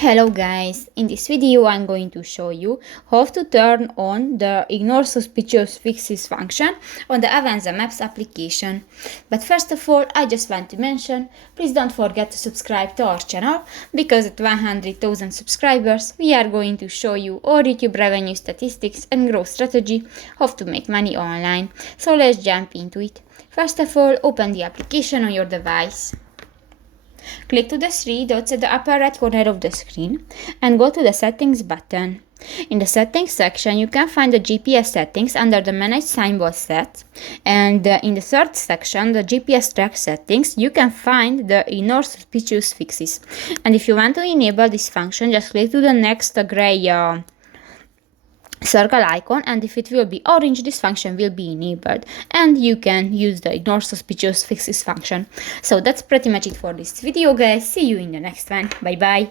Hello guys, in this video I'm going to show you how to turn on the ignore suspicious fixes function on the Avenza Maps application. But first of all, I just want to mention, please don't forget to subscribe to our channel, because at 100,000 subscribers we are going to show you our YouTube revenue statistics and growth strategy, how to make money online. So let's jump into it. First of all, open the application on your device. Click to the three dots at the upper right corner of the screen and go to the Settings button. In the Settings section, you can find the GPS settings under the Manage Symbol Set, and in the third section, the GPS Track settings, you can find the Ignore Suspicious Fixes. And if you want to enable this function, just click to the next gray circle icon, and if it will be orange, this function will be enabled and you can use the ignore suspicious fixes function. So that's pretty much it for this video guys. See you in the next one. Bye bye.